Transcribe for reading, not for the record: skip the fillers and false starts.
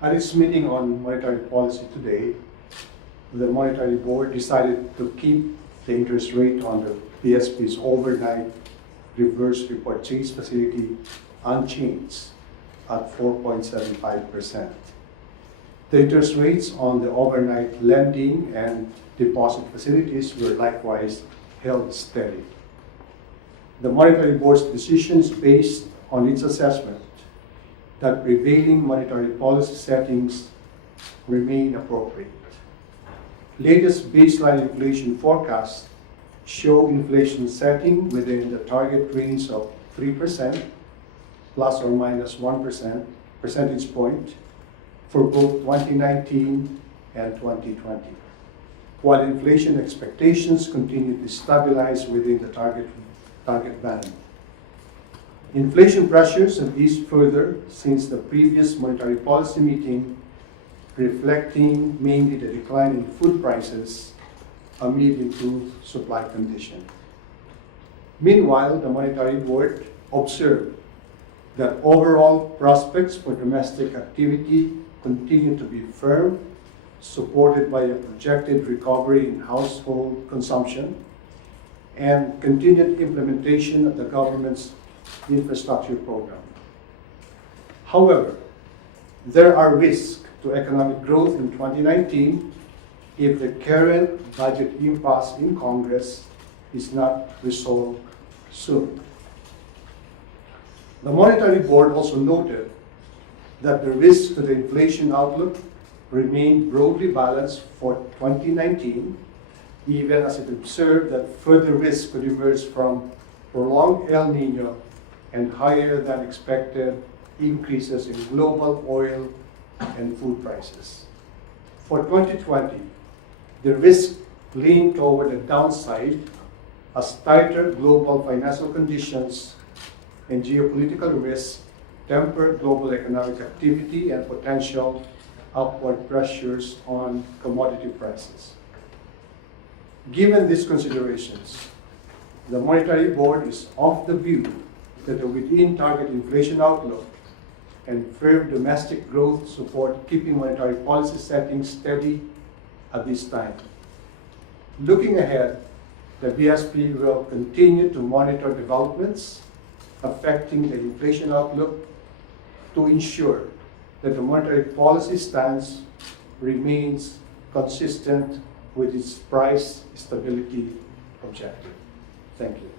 At its meeting on monetary policy today, the Monetary Board decided to keep the interest rate on the BSP's overnight reverse repurchase facility unchanged at 4.75%. The interest rates on the overnight lending and deposit facilities were likewise held steady. The Monetary Board's decision is based on its assessment that prevailing monetary policy settings remain appropriate. Latest baseline inflation forecasts show inflation setting within the target range of 3% plus or minus 1% percentage point for both 2019 and 2020, while inflation expectations continue to stabilize within the target band. Inflation pressures have eased further since the previous monetary policy meeting, reflecting mainly the decline in food prices amid improved supply condition. Meanwhile, the Monetary Board observed that overall prospects for domestic activity continue to be firm, supported by a projected recovery in household consumption and continued implementation of the government's infrastructure program. However, there are risks to economic growth in 2019 if the current budget impasse in Congress is not resolved soon. The Monetary Board also noted that the risks to the inflation outlook remain broadly balanced for 2019, even as it observed that further risks could emerge from prolonged El Nino and higher than expected increases in global oil and food prices. For 2020, the risks lean toward the downside as tighter global financial conditions and geopolitical risks temper global economic activity and potential upward pressures on commodity prices. Given these considerations, the Monetary Board is of the view that the within target inflation outlook and firm domestic growth support keeping monetary policy settings steady at this time. Looking ahead, the BSP will continue to monitor developments affecting the inflation outlook to ensure that the monetary policy stance remains consistent with its price stability objective. Thank you.